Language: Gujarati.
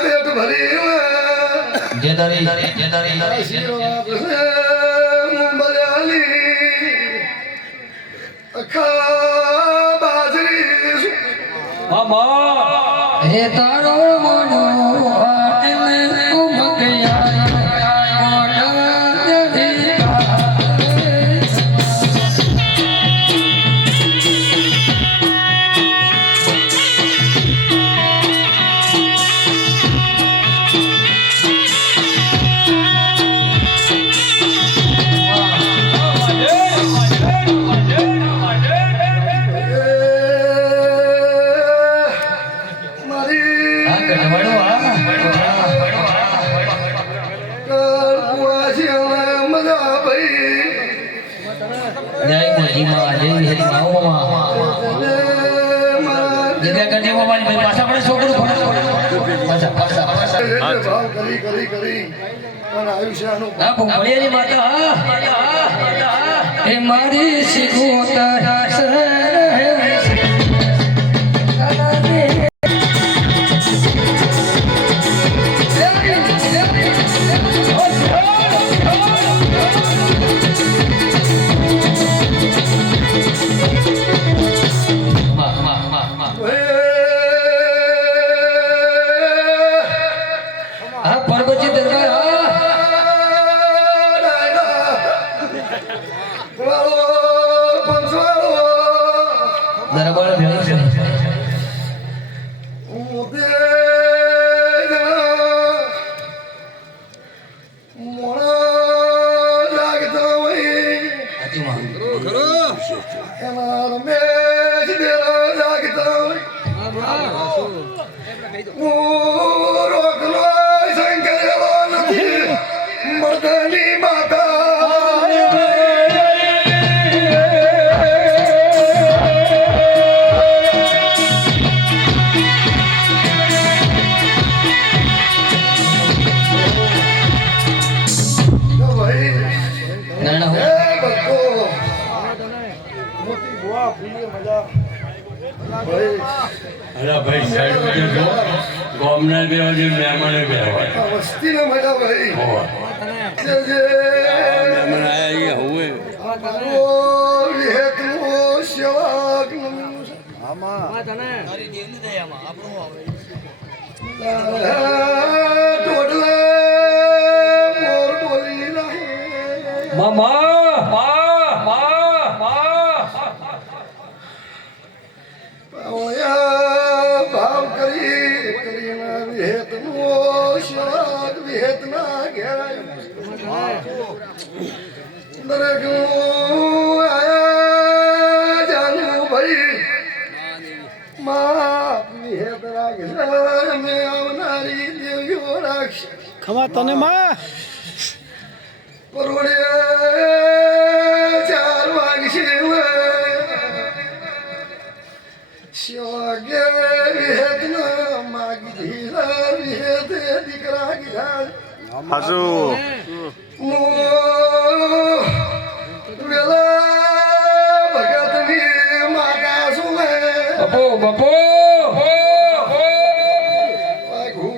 પેટ ભરી આશીર્વાદ છે મુંબઈ અખા બાજરી હે તારો મજા ભાઈ જય. જગ્યા કરજે બાબાની ભાઈ પાછા મારી આ પાર્વતી દરબાર હા. દરબાર ભેળો છે સાચીમાં. અરે ભાઈ સાઈડ જો ગોમના મહેમાને મજા ભાઈ. મહેમાન આયા હવે. મામા મા મા પાવયા ભાવ કરી કરીને વિહેતનો સેવક વિહેતના ઘેરાય. દરેક જાનું ભાઈ. માં વિહેત રાખે અમે આવનારી દેવીઓ ખમા તને માં. હાસુ બાપુ બાપુ વાઘુ